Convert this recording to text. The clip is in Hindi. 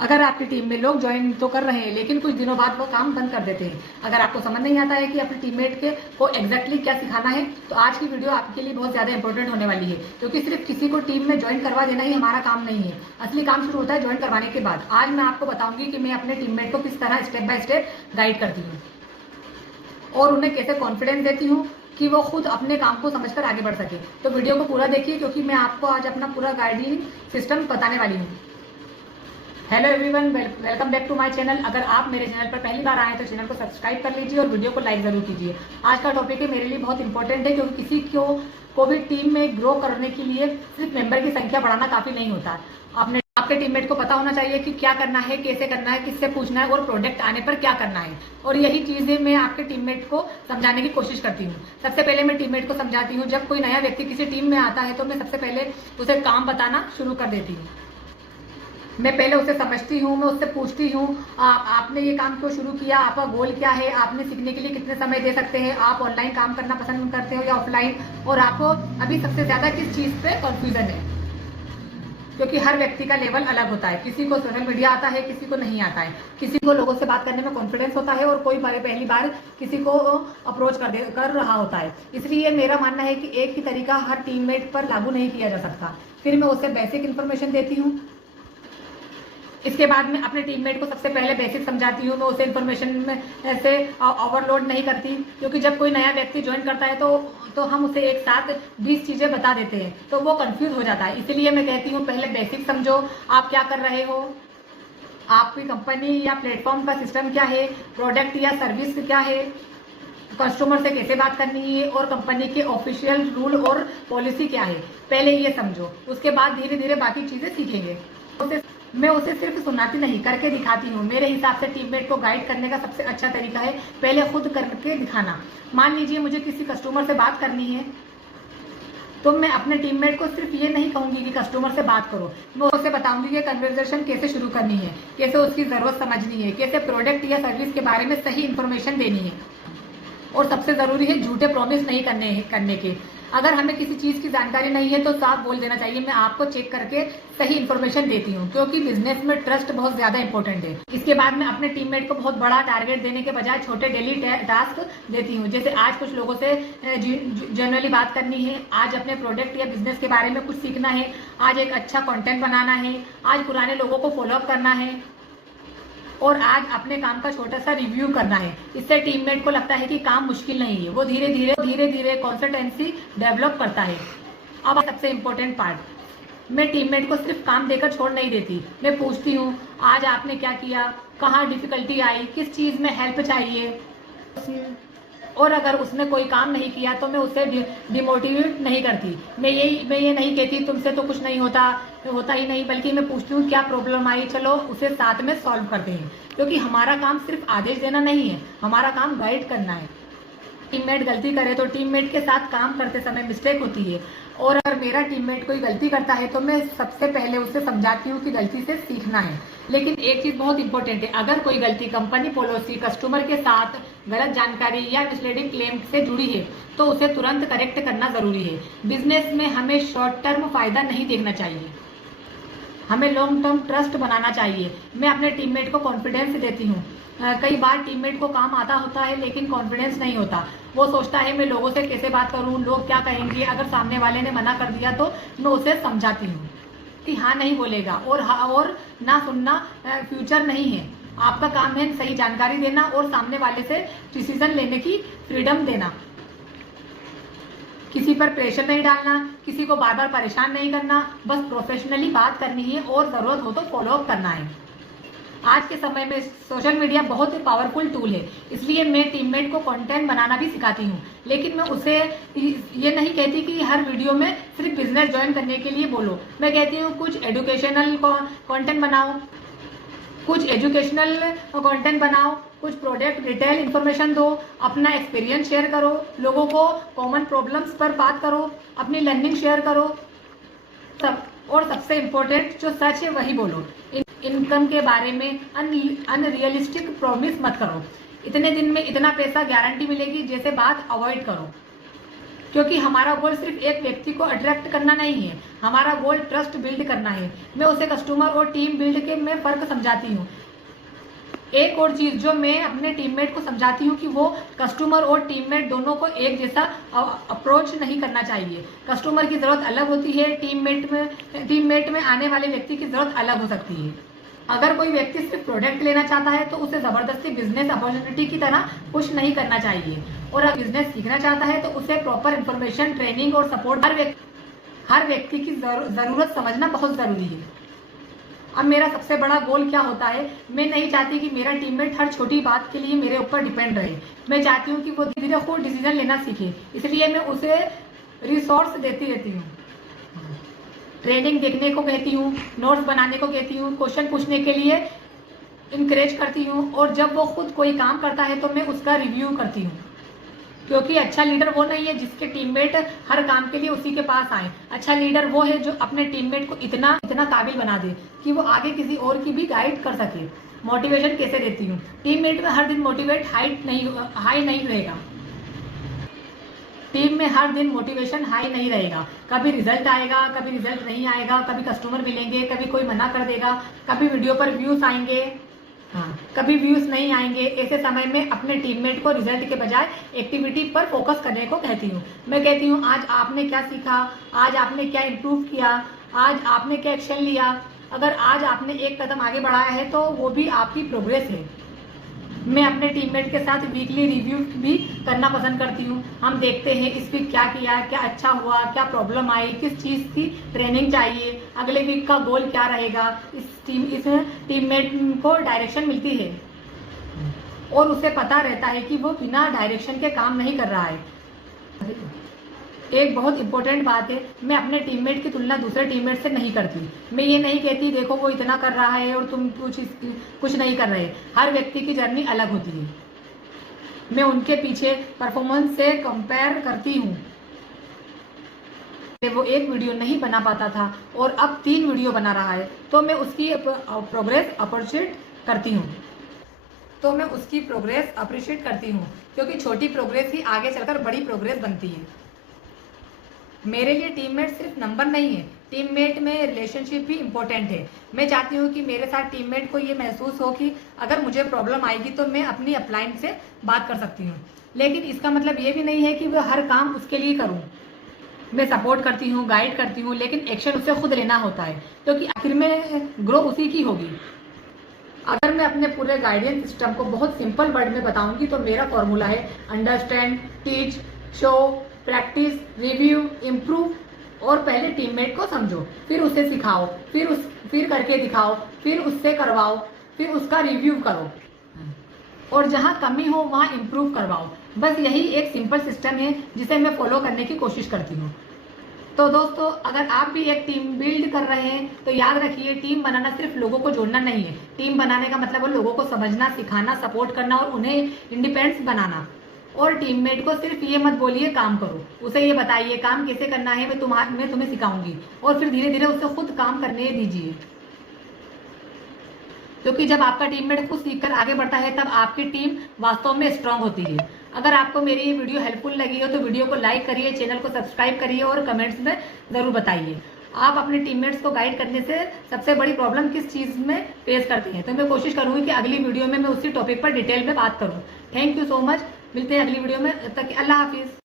अगर आपकी टीम में लोग ज्वाइन तो कर रहे हैं लेकिन कुछ दिनों बाद वो काम बंद कर देते हैं। अगर आपको समझ नहीं आता है कि अपने टीममेट के को एग्जैक्टली क्या सिखाना है तो आज की वीडियो आपके लिए बहुत ज्यादा इंपॉर्टेंट होने वाली है, क्योंकि सिर्फ किसी को टीम में ज्वाइन करवा देना ही हमारा काम नहीं है। असली काम शुरू होता है ज्वाइन करवाने के बाद। आज मैं आपको बताऊंगी कि मैं अपने टीममेट को किस तरह स्टेप बाय स्टेप गाइड करती हूँ और उन्हें कैसे कॉन्फिडेंस देती हूँ कि वो खुद अपने काम को समझकर आगे बढ़ सके। तो वीडियो को पूरा देखिए, क्योंकि मैं आपको आज अपना पूरा गाइडिंग सिस्टम बताने वाली हूँ। Hello everyone, welcome back to my channel. अगर आप मेरे चैनल पर पहली बार आए तो चैनल को सब्सक्राइब कर लीजिए और वीडियो को लाइक जरूर कीजिए। आज का टॉपिक है मेरे लिए बहुत इंपॉर्टेंट है, क्योंकि किसी को भी टीम में ग्रो करने के लिए सिर्फ मेंबर की संख्या बढ़ाना काफी नहीं होता। आपके टीममेट को पता होना चाहिए कि क्या करना है, कैसे करना है, किससे पूछना है और प्रोडक्ट आने पर क्या करना है। और यही चीजें मैं आपके टीममेट को समझाने की कोशिश करती हूँ। सबसे पहले मैं टीममेट को समझाती हूँ, जब कोई नया व्यक्ति किसी टीम में आता है तो मैं सबसे पहले उसे काम बताना शुरू कर देती हूँ। मैं पहले उसे समझती हूँ, मैं उससे पूछती हूँ आपने ये काम क्यों शुरू किया, आपका गोल क्या है, आपने सीखने के लिए कितने समय दे सकते हैं, आप ऑनलाइन काम करना पसंद करते हो या ऑफलाइन, और आपको अभी सबसे ज्यादा किस चीज पे कंफ्यूजन है। क्योंकि हर व्यक्ति का लेवल अलग होता है। किसी को सोशल मीडिया आता है, किसी को नहीं आता है, किसी को लोगों से बात करने में कॉन्फिडेंस होता है और कोई पहली बार किसी को अप्रोच कर रहा होता है। इसलिए मेरा मानना है कि एक ही तरीका हर टीममेट पर लागू नहीं किया जा सकता। फिर मैं उसे बेसिक इन्फॉर्मेशन देती हूँ। इसके बाद में अपने टीममेट को सबसे पहले बेसिक समझाती हूँ। मैं उसे इन्फॉर्मेशन में ऐसे ओवरलोड नहीं करती, क्योंकि जब कोई नया व्यक्ति ज्वाइन करता है तो हम उसे एक साथ 20 चीजें बता देते हैं तो वो कंफ्यूज हो जाता है। इसीलिए मैं कहती हूँ पहले बेसिक समझो, आप क्या कर रहे हो, आपकी कंपनी या प्लेटफॉर्म का सिस्टम क्या है, प्रोडक्ट या सर्विस क्या है, कस्टमर से कैसे बात करनी है और कंपनी के ऑफिशियल रूल और पॉलिसी क्या है। पहले ये समझो, उसके बाद धीरे धीरे बाकी चीजें सीखेंगे। मैं उसे सिर्फ सुनाती नहीं, करके दिखाती हूँ। मेरे हिसाब से टीममेट को गाइड करने का सबसे अच्छा तरीका है पहले खुद करके दिखाना। मान लीजिए मुझे किसी कस्टमर से बात करनी है तो मैं अपने टीममेट को सिर्फ ये नहीं कहूंगी कि कस्टमर से बात करो, मैं उसे बताऊंगी कि कन्वर्सेशन कैसे शुरू करनी है, कैसे उसकी जरूरत समझनी है, कैसे प्रोडक्ट या सर्विस के बारे में सही इन्फॉर्मेशन देनी है। और सबसे जरूरी है झूठे प्रॉमिस नहीं करने के। अगर हमें किसी चीज की जानकारी नहीं है तो साफ बोल देना चाहिए, मैं आपको चेक करके सही इन्फॉर्मेशन देती हूँ, क्योंकि बिजनेस में ट्रस्ट बहुत ज्यादा इंपॉर्टेंट है। इसके बाद मैं अपने टीममेट को बहुत बड़ा टारगेट देने के बजाय छोटे डेली टास्क देती हूँ। जैसे आज कुछ लोगों से जनरली बात करनी है, आज अपने प्रोडक्ट या बिजनेस के बारे में कुछ सीखना है, आज एक अच्छा कंटेंट बनाना है, आज पुराने लोगों को फॉलोअप करना है और आज अपने काम का छोटा सा रिव्यू करना है। इससे टीममेट को लगता है कि काम मुश्किल नहीं है, वो धीरे धीरे कॉन्सिस्टेंसी डेवलप करता है। अब सबसे इम्पोर्टेंट पार्ट, मैं टीममेट को सिर्फ काम देकर छोड़ नहीं देती। मैं पूछती हूँ आज आपने क्या किया, कहाँ डिफिकल्टी आई, किस चीज में हेल्प चाहिए, और अगर उसने कोई काम नहीं किया तो मैं उसे डिमोटिवेट नहीं करती। मैं ये नहीं कहती तुमसे तो कुछ नहीं होता ही नहीं, बल्कि मैं पूछती हूँ क्या प्रॉब्लम आई, चलो उसे साथ में सॉल्व करते हैं। क्योंकि हमारा काम सिर्फ आदेश देना नहीं है, हमारा काम गाइड करना है। टीममेट गलती करे तो टीममेट के साथ काम करते समय मिस्टेक होती है, और अगर मेरा टीममेट कोई गलती करता है तो मैं सबसे पहले उसे समझाती हूँ कि गलती से सीखना है। लेकिन एक चीज बहुत इंपॉर्टेंट है, अगर कोई गलती कंपनी पॉलिसी, कस्टमर के साथ गलत जानकारी या मिसलीडिंग क्लेम से जुड़ी है तो उसे तुरंत करेक्ट करना जरूरी है। बिजनेस में हमें शॉर्ट टर्म फायदा नहीं देखना चाहिए, हमें लॉन्ग टर्म ट्रस्ट बनाना चाहिए। मैं अपने टीममेट को कॉन्फिडेंस देती हूँ। कई बार टीममेट को काम आता होता है लेकिन कॉन्फिडेंस नहीं होता। वो सोचता है मैं लोगों से कैसे बात करूँ, लोग क्या कहेंगे। अगर सामने वाले ने मना कर दिया तो मैं उसे समझाती हूँ कि हाँ नहीं बोलेगा और ना सुनना फ्यूचर नहीं है। आपका काम है सही जानकारी देना और सामने वाले से डिसीजन लेने की फ्रीडम देना। किसी पर प्रेशर नहीं डालना, किसी को बार बार परेशान नहीं करना, बस प्रोफेशनली बात करनी है और जरूरत हो तो फॉलोअप करना है। आज के समय में सोशल मीडिया बहुत ही पावरफुल टूल है, इसलिए मैं टीममेट को कंटेंट बनाना भी सिखाती हूँ। लेकिन मैं उसे ये नहीं कहती कि हर वीडियो में सिर्फ बिजनेस ज्वाइन करने के लिए बोलो। मैं कहती हूँ कुछ एजुकेशनल कंटेंट बनाओ, कुछ प्रोडक्ट डिटेल इन्फॉर्मेशन दो, अपना एक्सपीरियंस शेयर करो, लोगों को कॉमन प्रॉब्लम्स पर बात करो, अपनी लर्निंग शेयर करो। और सबसे इम्पोर्टेंट जो सच है वही बोलो। इनकम के बारे में अनरियलिस्टिक प्रॉमिस मत करो। इतने दिन में इतना पैसा गारंटी मिलेगी जैसे बात अवॉइड करो। क्योंकि हमारा गोल सिर्फ एक व्यक्ति को अट्रैक्ट करना नहीं है, हमारा गोल ट्रस्ट बिल्ड करना है। मैं उसे कस्टमर और टीम बिल्ड के में फर्क समझाती हूँ। एक और चीज जो मैं अपने टीममेट को समझाती हूँ कि वो कस्टमर और टीममेट दोनों को एक जैसा अप्रोच नहीं करना चाहिए। कस्टमर की जरूरत अलग होती है, टीममेट में आने वाले व्यक्ति की जरूरत अलग हो सकती है। अगर कोई व्यक्ति सिर्फ प्रोडक्ट लेना चाहता है तो उसे जबरदस्ती बिजनेस अपॉर्चुनिटी की तरह पुश नहीं करना चाहिए, और अगर बिजनेस सीखना चाहता है तो उसे प्रॉपर इंफॉर्मेशन, ट्रेनिंग और सपोर्ट हर व्यक्ति की जरूरत समझना बहुत जरूरी है। अब मेरा सबसे बड़ा गोल क्या होता है, मैं नहीं चाहती कि मेरा टीममेट हर छोटी बात के लिए मेरे ऊपर डिपेंड रहे। मैं चाहती हूँ कि वो धीरे धीरे खुद डिसीजन लेना सीखे, इसलिए मैं उसे रिसोर्स देती रहती हूँ, ट्रेनिंग देखने को कहती हूँ, नोट्स बनाने को कहती हूँ, क्वेश्चन पूछने के लिए इंकरेज करती हूँ, और जब वो खुद कोई काम करता है तो मैं उसका रिव्यू करती हूँ। क्योंकि अच्छा लीडर वो नहीं है जिसके टीममेट हर काम के लिए उसी के पास आए। अच्छा लीडर वो है जो अपने टीममेट को इतना काबिल बना दे कि वो आगे किसी और की भी गाइड कर सके। मोटिवेशन कैसे देती हूँ, टीममेट में हर दिन मोटिवेट हाई नहीं रहेगा। टीम में हर दिन मोटिवेशन हाई नहीं रहेगा। कभी रिजल्ट आएगा, कभी रिजल्ट नहीं आएगा, कभी कस्टमर मिलेंगे, कभी कोई मना कर देगा, कभी वीडियो पर व्यूज आएंगे, कभी व्यूज नहीं आएंगे। ऐसे समय में अपने टीममेट को रिजल्ट के बजाय एक्टिविटी पर फोकस करने को कहती हूँ। मैं कहती हूँ आज आपने क्या सीखा, आज आपने क्या इम्प्रूव किया, आज आपने क्या एक्शन लिया। अगर आज आपने एक कदम आगे बढ़ाया है तो वो भी आपकी प्रोग्रेस है। मैं अपने टीममेट के साथ वीकली रिव्यू भी करना पसंद करती हूँ। हम देखते हैं इस वीक क्या किया, क्या अच्छा हुआ, क्या प्रॉब्लम आई, किस चीज़ की ट्रेनिंग चाहिए, अगले वीक का गोल क्या रहेगा। इस टीममेट को डायरेक्शन मिलती है और उसे पता रहता है कि वो बिना डायरेक्शन के काम नहीं कर रहा है। एक बहुत इंपॉर्टेंट बात है, मैं अपने टीममेट की तुलना दूसरे टीममेट से नहीं करती। मैं ये नहीं कहती देखो वो इतना कर रहा है और तुम कुछ नहीं कर रहे। हर व्यक्ति की जर्नी अलग होती है। मैं उनके पीछे परफॉर्मेंस से कंपेयर करती हूँ। वो एक वीडियो नहीं बना पाता था और अब 3 वीडियो बना रहा है, तो मैं उसकी प्रोग्रेस अप्रिशिएट करती हूँ। क्योंकि छोटी प्रोग्रेस ही आगे चलकर बड़ी प्रोग्रेस बनती है। मेरे लिए टीममेट सिर्फ नंबर नहीं है, टीममेट में रिलेशनशिप भी इम्पोर्टेंट है। मैं चाहती हूँ कि मेरे साथ टीममेट को ये महसूस हो कि अगर मुझे प्रॉब्लम आएगी तो मैं अपनी अपलाइन से बात कर सकती हूँ। लेकिन इसका मतलब ये भी नहीं है कि मैं हर काम उसके लिए करूँ। मैं सपोर्ट करती हूँ, गाइड करती हूँ, लेकिन एक्शन उसे खुद लेना होता है, क्योंकि आखिर में ग्रो उसी की होगी। अगर मैं अपने पूरे गाइडेंस सिस्टम को बहुत सिंपल वर्ड में बताऊंगी तो मेरा फॉर्मूला है understand, teach, show, practice, review, improve. और पहले टीममेट को समझो, फिर उसे सिखाओ, फिर करके दिखाओ, फिर उससे करवाओ, फिर उसका रिव्यू करो, और जहां कमी हो वहां इम्प्रूव करवाओ। बस यही एक सिंपल सिस्टम है जिसे मैं फॉलो करने की कोशिश करती हूँ। तो दोस्तों, अगर आप भी एक टीम बिल्ड कर रहे हैं तो याद रखिए, टीम बनाना सिर्फ लोगों को जोड़ना नहीं है। टीम बनाने का मतलब है लोगों को समझना, सिखाना, सपोर्ट करना और उन्हें इंडिपेंडेंस बनाना। और टीममेट को सिर्फ ये मत बोलिए काम करो, उसे ये बताइए काम कैसे करना है, मैं तुम्हें सिखाऊंगी, और फिर धीरे धीरे उसे खुद काम करने दीजिए। क्योंकि जब आपका टीममेट खुद सीखकर आगे बढ़ता है तब आपकी टीम वास्तव में स्ट्रांग होती है। अगर आपको मेरी ये वीडियो हेल्पफुल लगी हो तो वीडियो को लाइक करिए, चैनल को सब्सक्राइब करिए और कमेंट्स में जरूर बताइए आप अपने टीममेट्स को गाइड करने से सबसे बड़ी प्रॉब्लम किस चीज़ में फेस करते हैं। तो मैं कोशिश करूंगी कि अगली वीडियो में मैं उसी टॉपिक पर डिटेल में बात करूं। Thank you so much. मिलते हैं अगली वीडियो में, तब तक अल्लाह हाफिज़।